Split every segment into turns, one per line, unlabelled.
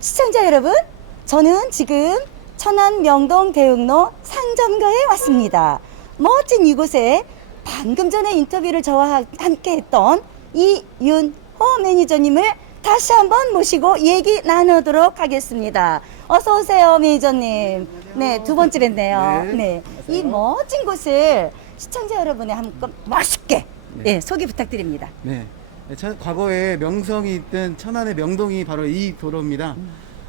시청자 여러분, 저는 지금 천안 명동 대흥로 상점가에 왔습니다. 멋진 이곳에 방금 전에 인터뷰를 저와 하- 함께 했던 이윤호 매니저님을 다시 한번 모시고 얘기 나누도록 하겠습니다. 어서 오세요, 매니저님. 네, 두 번째 뵙네요.
네,
네. 이 멋진 곳을 시청자 여러분의 한번 멋있게 네, 소개 부탁드립니다.
네. 천- 과거에 명성이 있던 천안의 명동이 바로 이 도로입니다.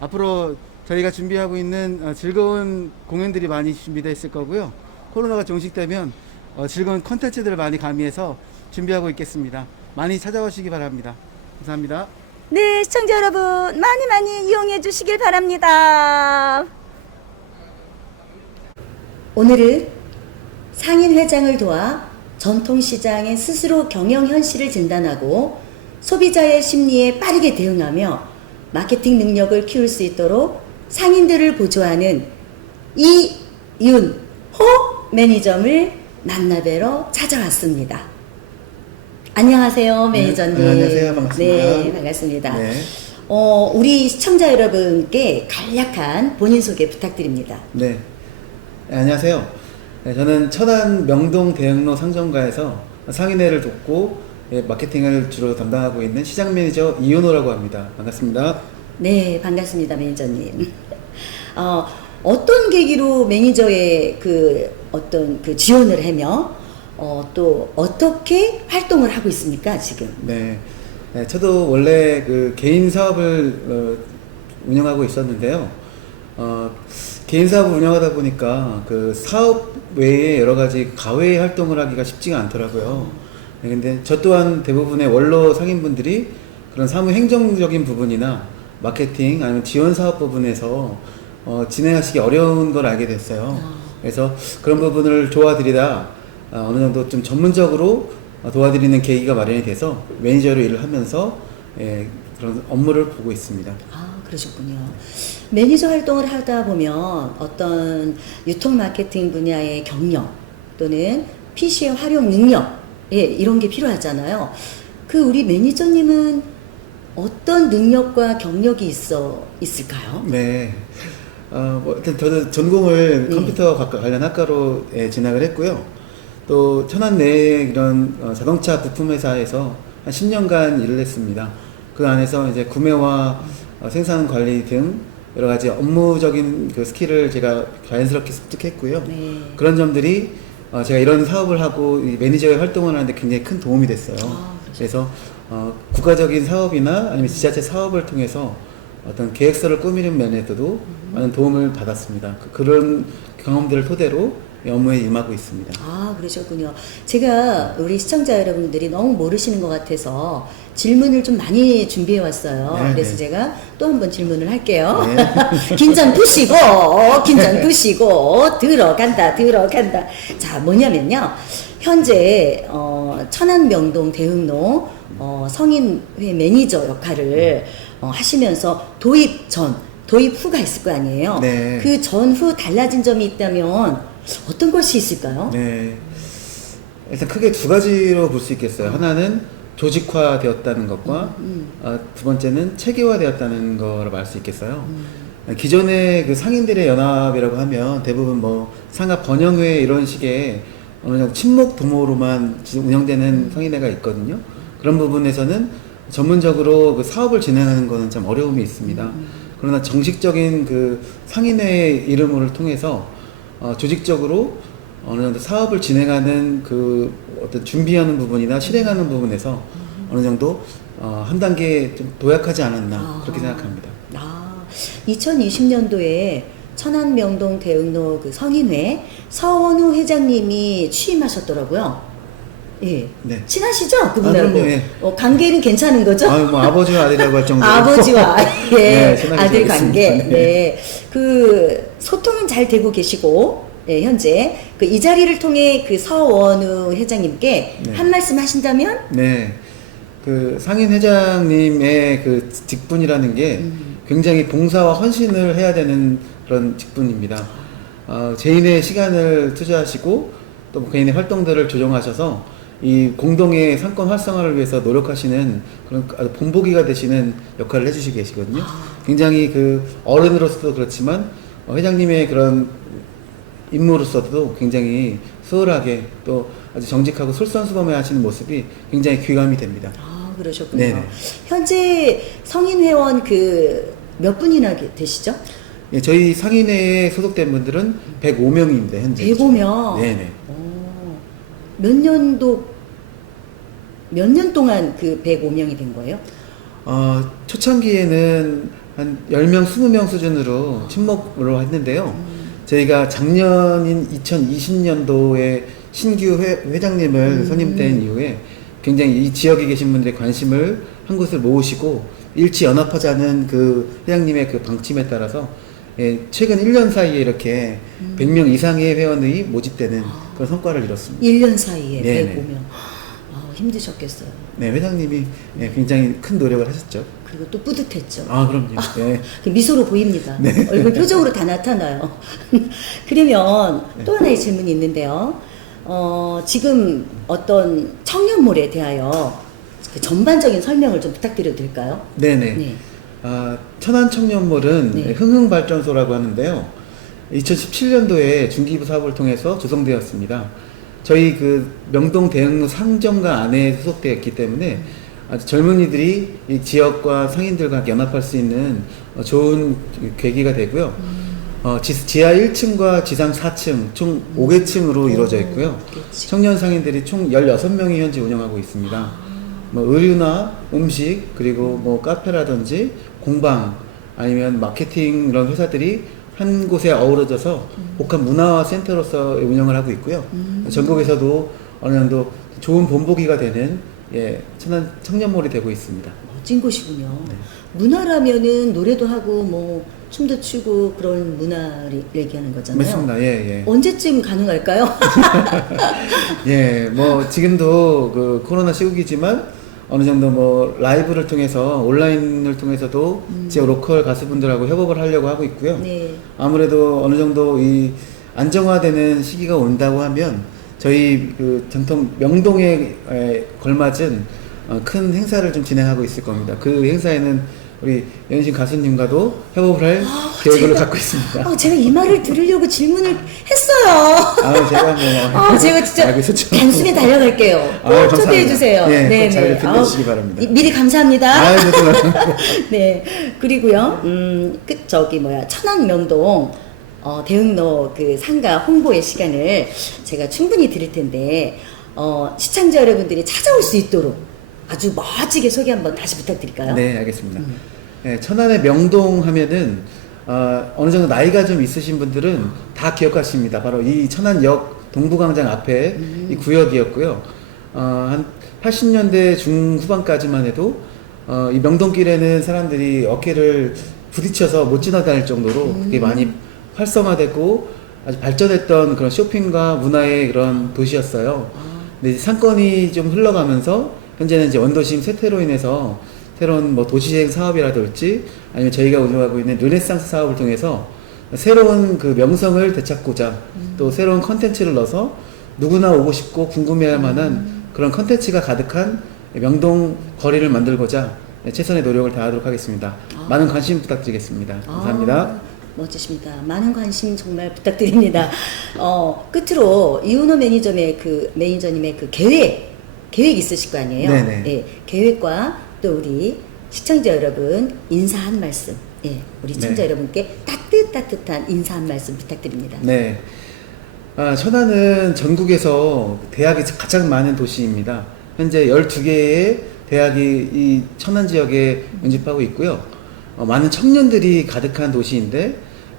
앞으로 저희가 준비하고 있는 어, 즐거운 공연들이 많이 준비되어 있을 거고요. 코로나가 종식되면 어, 즐거운 컨텐츠들을 많이 가미해서 준비하고 있겠습니다. 많이 찾아오시기 바랍니다. 감사합니다.
네, 시청자 여러분, 많이 많이 이용해 주시길 바랍니다. 오늘은 상인 회장을 도와 전통시장의 스스로 경영 현실을 진단하고 소비자의 심리에 빠르게 대응하며 마케팅 능력을 키울 수 있도록 상인들을 보조하는 이윤호 매니저를 만나뵈러 찾아왔습니다. 안녕하세요, 매니저님.
네, 안녕하세요. 반갑습니다.
네, 반갑습니다.
네.
어, 우리 시청자 여러분께 간략한 본인 소개 부탁드립니다.
네. 네, 안녕하세요. 네, 저는 천안 명동 대흥로 상점가에서 상인회를 돕고 예, 마케팅을 주로 담당하고 있는 시장 매니저 이윤호라고 합니다. 반갑습니다.
네, 반갑습니다, 매니저님. 어, 어떤 계기로 매니저의 그 어떤 그 지원을 하며 어, 또 어떻게 활동을 하고 있습니까, 지금?
네. 네, 저도 원래 그 개인 사업을 어, 운영하고 있었는데요. 어, 개인 사업을 운영하다 보니까 그 사업 외에 여러 가지 가외 활동을 하기가 쉽지가 않더라고요. 네, 근데 저 또한 대부분의 원로 상인분들이 그런 사무 행정적인 부분이나 마케팅 아니면 지원 사업 부분에서 어, 진행하시기 어려운 걸 알게 됐어요. 그래서 그런 부분을 도와드리다 아, 어느 정도 좀 전문적으로 어, 도와드리는 계기가 마련이 돼서 매니저로 일을 하면서 예, 그런 업무를 보고 있습니다.
아, 그러셨군요. 매니저 활동을 하다 보면 어떤 유통 마케팅 분야의 경력 또는 PC의 활용 능력, 예, 이런 게 필요하잖아요. 그 우리 매니저님은 어떤 능력과 경력이 있어 있을까요?
네. 어, 뭐, 일단 저도 전공을
네.
컴퓨터 과- 관련 학과로 예, 진학을 했고요. 또 천안 내에 이런 어, 자동차 부품 회사에서 한 10년간 일을 했습니다. 그 안에서 이제 구매와 어, 생산 관리 등 여러 가지 업무적인 그 스킬을 제가 자연스럽게 습득했고요.
네.
그런 점들이 어, 제가 이런 사업을 하고 이 매니저의 활동을 하는데 굉장히 큰 도움이 됐어요.
아,
그래서 어, 국가적인 사업이나 아니면 지자체 사업을 통해서 어떤 계획서를 꾸미는 면에서도 많은 도움을 받았습니다. 그, 그런 경험들을 토대로 이 업무에 임하고 있습니다.
아, 그러셨군요. 제가 우리 시청자 여러분들이 너무 모르시는 것 같아서 질문을 좀 많이 준비해 왔어요.
네,
그래서
네.
제가 또 한 번 질문을 할게요.
네.
긴장 푸시고, 긴장 푸시고, 들어간다, 들어간다. 자, 뭐냐면요. 현재, 어, 천안 명동 대흥로, 어, 성인회 매니저 역할을 어, 하시면서 도입 전, 도입 후가 있을 거 아니에요.
네.
그 전후 달라진 점이 있다면 어떤 것이 있을까요?
네. 일단 크게 두 가지로 볼 수 있겠어요. 하나는 조직화되었다는 것과 어, 두 번째는 체계화되었다는 거를 말수 있겠어요. 기존의 그 상인들의 연합이라고 하면 대부분 뭐 상합 번영회 이런 식의 어느 정도 친목 도모로만 운영되는 상인회가 있거든요. 그런 부분에서는 전문적으로 그 사업을 진행하는 거는 참 어려움이 있습니다. 그러나 정식적인 그 상인회 이름을 통해서 어, 조직적으로 어느 정도 사업을 진행하는 그 어떤 준비하는 부분이나 실행하는 부분에서 어느 정도 어, 한 단계 좀 도약하지 않았나
아하.
그렇게 생각합니다.
아, 2020년도에 천안 명동 대흥로 그 성인회 서원우 회장님이 취임하셨더라고요. 예.
네.
친하시죠? 그분하고.
아, 그럼요, 예.
어, 관계는 괜찮은 거죠?
아, 뭐 아버지와 아들이라고 할 정도로
아버지와 예,
네,
아들 관계.
있습니다.
네. 그 소통은 잘 되고 계시고 예, 현재 그 이 자리를 통해 그 서원우 회장님께
네.
한 말씀 하신다면
네. 그 상인 회장님의 그 직분이라는 게 굉장히 봉사와 헌신을 해야 되는 그런 직분입니다. 어, 개인의 시간을 투자하시고 또뭐 개인의 활동들을 조정하셔서 이 공동의 상권 활성화를 위해서 노력하시는 그런 아주 본보기가 되시는 역할을 해주시고 계시거든요. 굉장히 그 어른으로서도 그렇지만 어, 회장님의 그런 임무로서도 굉장히 수월하게 또 아주 정직하고 솔선수범해 하시는 모습이 굉장히 귀감이 됩니다.
아, 그러셨군요.
네네.
현재 성인 회원 그 몇 분이나 게- 되시죠?
예, 저희 상인회에 소속된 분들은 105명입니다, 현재.
105명?
네네.
오, 몇 년도 몇 년 동안 그 105명이 된 거예요?
어, 초창기에는 한 10명, 20명 수준으로 친목으로 했는데요. 저희가 작년인 2020년도에 신규 회, 회장님을 선임된 이후에 굉장히 이 지역에 계신 분들의 관심을 한 곳을 모으시고 일치 연합하자는 그 회장님의 그 방침에 따라서 예, 최근 1년 사이에 이렇게 100명 이상의 회원이 모집되는 그런 성과를 이뤘습니다.
1년 사이에
네네.
105명. 아, 힘드셨겠어요.
네, 회장님이 예, 굉장히 큰 노력을 하셨죠.
그리고 또 뿌듯했죠.
아, 그럼요. 네.
그 미소로 보입니다.
네.
얼굴 표정으로 다 나타나요. 그러면
네.
또 하나의 질문이 있는데요. 어, 지금 어떤 청년몰에 대하여 그 전반적인 설명을 좀 부탁드려도 될까요?
네네.
네.
아, 천안 청년몰은
네.
흥흥발전소라고 하는데요. 2017년도에 중기부 사업을 통해서 조성되었습니다. 저희 그 명동 대흥로 상점가 안에 소속되어 있기 때문에 아주 젊은이들이 이 지역과 상인들과 연합할 수 있는 어, 좋은 계기가 되고요. 어, 지, 지하 1층과 지상 4층 총 5개층으로 이루어져 있고요. 청년 상인들이 총 16명이 현재 운영하고 있습니다. 뭐 의류나 음식 그리고 뭐 카페라든지 공방 아니면 마케팅 이런 회사들이 한 곳에 어우러져서 복합 문화 센터로서 운영을 하고 있고요. 전국에서도 어느 정도 좋은 본보기가 되는 예, 천안 청년몰이 되고 있습니다.
멋진 곳이군요.
네.
문화라면은 노래도 하고 뭐 춤도 추고 그런 문화를 얘기하는 거잖아요.
맞습니다. 예, 예.
언제쯤 가능할까요?
예, 뭐 지금도 그 코로나 시국이지만 어느 정도 뭐 라이브를 통해서 온라인을 통해서도 지역 로컬 가수분들하고 협업을 하려고 하고 있고요.
네.
아무래도 어느 정도 이 안정화되는 시기가 온다고 하면 저희 그 전통 명동에 에, 걸맞은 어, 큰 행사를 좀 진행하고 있을 겁니다. 그 행사에는 우리 연신 가수님과도 협업을 할 계획을
제가-
갖고 있습니다.
아, 제가 이 말을 들으려고 질문을 했어요.
아, 제가 뭐
아, 제가 진짜
알고 있었죠.
단숨에 달려갈게요.
감사합니다.
초대해 주세요.
네, 잘 빛내주시기
아우,
바랍니다.
이- 미리 감사합니다.
아, 죄송합니다.
네. 그리고요, 음, 끝, 저기, 뭐야, 천안 명동, 어, 대흥로 그 상가 홍보의 시간을 제가 충분히 드릴 텐데, 어, 시청자 여러분들이 찾아올 수 있도록 아주 멋지게 소개 한번 다시 부탁드릴까요?
네, 알겠습니다. 네, 천안의 명동 하면은 어, 어느 정도 나이가 좀 있으신 분들은 다 기억하십니다. 바로 이 천안역 동부광장 앞에 이 구역이었고요. 어, 한 80년대 중후반까지만 해도 어, 이 명동길에는 사람들이 어깨를 부딪혀서 못 지나다닐 정도로 그게 많이 활성화되고 아주 발전했던 그런 쇼핑과 문화의 그런 도시였어요. 근데 이제 상권이 좀 흘러가면서 현재는 이제 원도심 쇠퇴로 인해서 새로운 뭐 도시재생 사업이라든지 아니면 저희가 운영하고 있는 르네상스 사업을 통해서 새로운 그 명성을 되찾고자 또 새로운 컨텐츠를 넣어서 누구나 오고 싶고 궁금해할 만한 그런 컨텐츠가 가득한 명동 거리를 만들고자 최선의 노력을 다하도록 하겠습니다. 많은 관심 부탁드리겠습니다. 감사합니다.
아, 멋지십니다. 많은 관심 정말 부탁드립니다. 어, 끝으로 이은호 매니저의 그 매니저님의 그 계획 계획 있으실 거 아니에요?
네네.
예, 계획과 또 우리 시청자 여러분 인사 한 말씀. 예, 우리 시청자
네.
여러분께 따뜻 따뜻한 인사 한 말씀 부탁드립니다.
네. 아, 천안은 전국에서 대학이 가장 많은 도시입니다. 현재 12개의 대학이 이 천안 지역에 운집하고 있고요. 어, 많은 청년들이 가득한 도시인데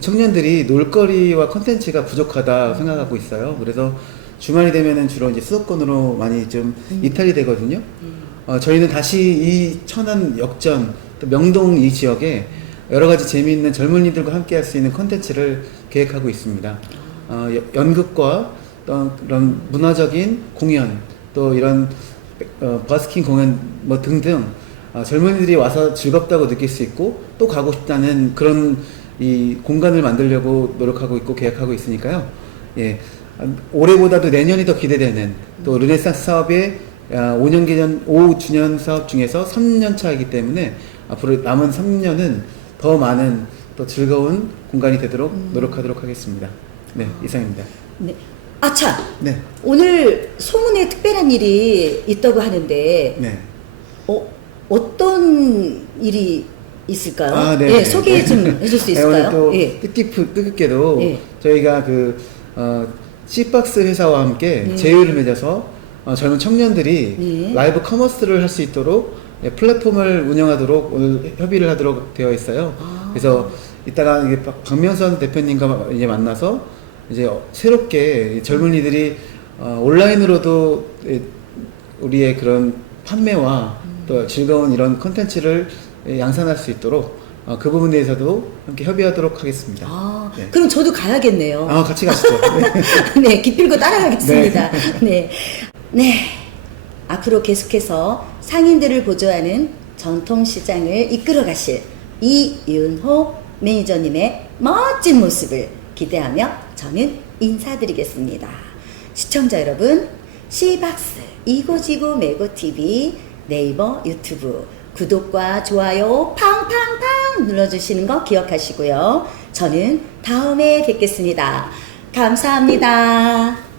청년들이 놀거리와 컨텐츠가 부족하다 생각하고 있어요. 그래서 주말이 되면은 주로 이제 수도권으로 많이 좀 이탈이 되거든요. 어, 저희는 다시 이 천안 역전, 또 명동 이 지역에 여러 가지 재미있는 젊은이들과 함께 할 수 있는 컨텐츠를 계획하고 있습니다. 어, 여- 연극과 또 그런 문화적인 공연, 또 이런 어, 버스킹 공연 뭐 등등 어, 젊은이들이 와서 즐겁다고 느낄 수 있고 또 가고 싶다는 그런 이 공간을 만들려고 노력하고 있고 계획하고 있으니까요. 예, 올해보다도 내년이 더 기대되는 또 르네상스 사업의 5년 기전 5주년 사업 중에서 3년 차이기 때문에 앞으로 남은 3년은 더 많은 또 즐거운 공간이 되도록 노력하도록 하겠습니다. 네, 이상입니다.
네. 아차!
네,
오늘 소문에 특별한 일이 있다고 하는데,
네.
어, 어떤 일이 있을까요?
아, 네.
예,
네.
소개 좀 해줄 수
네,
있을까요?
오늘 또
예.
뜻깊, 뜻깊게도
예.
저희가 그 어, C박스 회사와 함께
네.
제휴를 맺어서 어, 젊은 청년들이
네.
라이브 커머스를 할 수 있도록 예, 플랫폼을 운영하도록 오늘 협의를 하도록 되어 있어요.
아.
그래서 이따가 이게 박- 박명선 대표님과 이제 만나서 이제 어, 새롭게 이 젊은이들이 어, 온라인으로도 예, 우리의 그런 판매와
음.
또 즐거운 이런 컨텐츠를 예, 양산할 수 있도록 어, 그 부분에 대해서도 함께 협의하도록 하겠습니다.
아,
네.
그럼 저도 가야겠네요.
아, 같이 가시죠. 네.
네, 기필고 따라가겠습니다. 네. 네. 앞으로 계속해서 상인들을 보조하는 전통시장을 이끌어 가실 이윤호 매니저님의 멋진 모습을 기대하며 저는 인사드리겠습니다. 시청자 여러분, 시박스 이고지고 메고TV 네이버 유튜브 구독과 좋아요 팡팡팡 눌러주시는 거 기억하시고요. 저는 다음에 뵙겠습니다. 감사합니다.